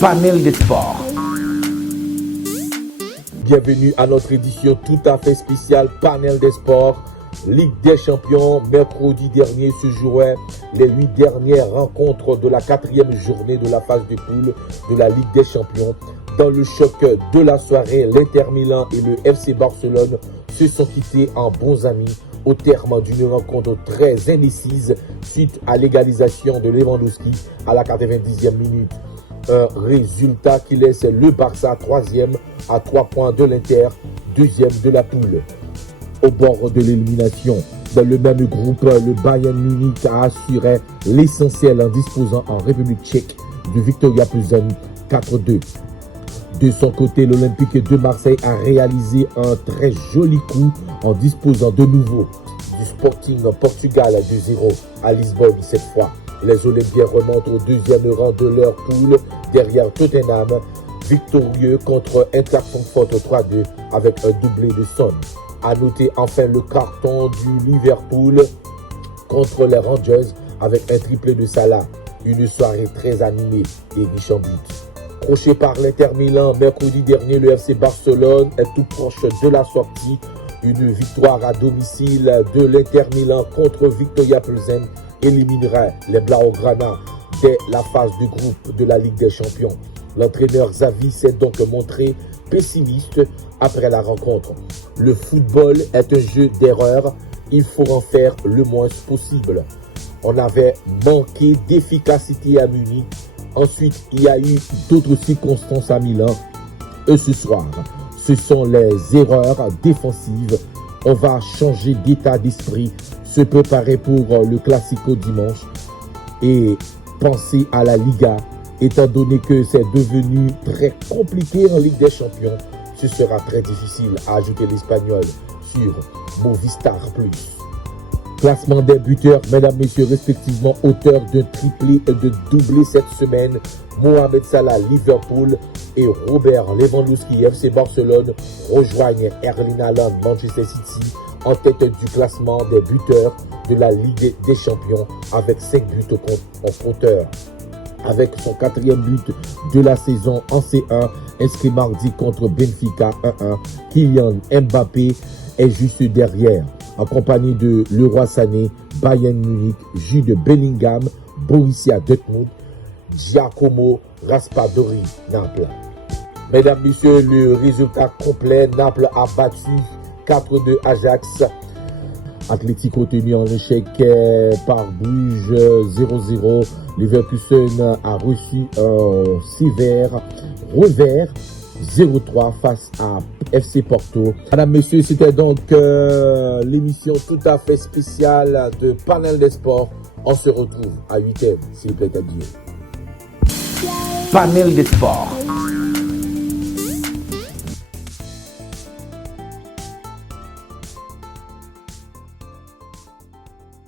Panel des sports. Bienvenue à notre édition tout à fait spéciale Panel des sports. Ligue des champions, mercredi dernier se jouaient les 8 dernières rencontres de la 4e journée de la phase de poule de la Ligue des champions. Dans le choc de la soirée, l'Inter Milan et le FC Barcelone se sont quittés en bons amis au terme d'une rencontre très indécise suite à l'égalisation de Lewandowski à la 90e minute. Un résultat qui laisse le Barça 3e à 3 points de l'Inter, 2e de la poule. Au bord de l'élimination, dans le même groupe, le Bayern Munich a assuré l'essentiel en disposant en République tchèque du Viktoria Plzeň 4-2. De son côté, l'Olympique de Marseille a réalisé un très joli coup en disposant de nouveau du Sporting Portugal 2-0 à Lisbonne cette fois. Les Olympiens remontent au 2e rang de leur poule derrière Tottenham, victorieux contre Eintracht Francfort 3-2 avec un doublé de Son. À noter enfin le carton du Liverpool contre les Rangers avec un triplé de Salah. Une soirée très animée et riche en buts. Croché par l'Inter Milan mercredi dernier, le FC Barcelone est tout proche de la sortie. Une victoire à domicile de l'Inter Milan contre Viktoria Plzeň éliminerait les Blaugrana dès la phase de groupe de la Ligue des Champions. L'entraîneur Xavi s'est donc montré pessimiste après la rencontre. Le football est un jeu d'erreurs, il faut en faire le moins possible. On avait manqué d'efficacité à Munich. Ensuite, il y a eu d'autres circonstances à Milan. Et ce soir, ce sont les erreurs défensives. On va changer d'état d'esprit, se préparer pour le Classico dimanche et penser à la Liga. Étant donné que c'est devenu très compliqué en Ligue des Champions, ce sera très difficile, à ajouter l'Espagnol sur Movistar Plus. Classement des buteurs, mesdames, messieurs, respectivement auteur d'un triplé et de doublé cette semaine, Mohamed Salah, Liverpool et Robert Lewandowski, FC Barcelone, rejoignent Erling Haaland, Manchester City, en tête du classement des buteurs de la Ligue des Champions avec 5 buts en compteur. Avec son 4e but de la saison en C1, inscrit mardi contre Benfica 1-1, Kylian Mbappé est juste derrière, en compagnie de Leroy Sané, Bayern Munich, Jude Bellingham, Borussia Dortmund, Giacomo Raspadori, Naples. Mesdames, messieurs, le résultat complet, Naples a battu 4-2 Ajax. Atlético tenu en échec par Bruges 0-0. Leverkusen a reçu un sévère revers 0-3 face à FC Porto. Madame, messieurs, c'était donc l'émission tout à fait spéciale de Panel des sports. On se retrouve à 8h, s'il plaît à Dieu. Panel des sports.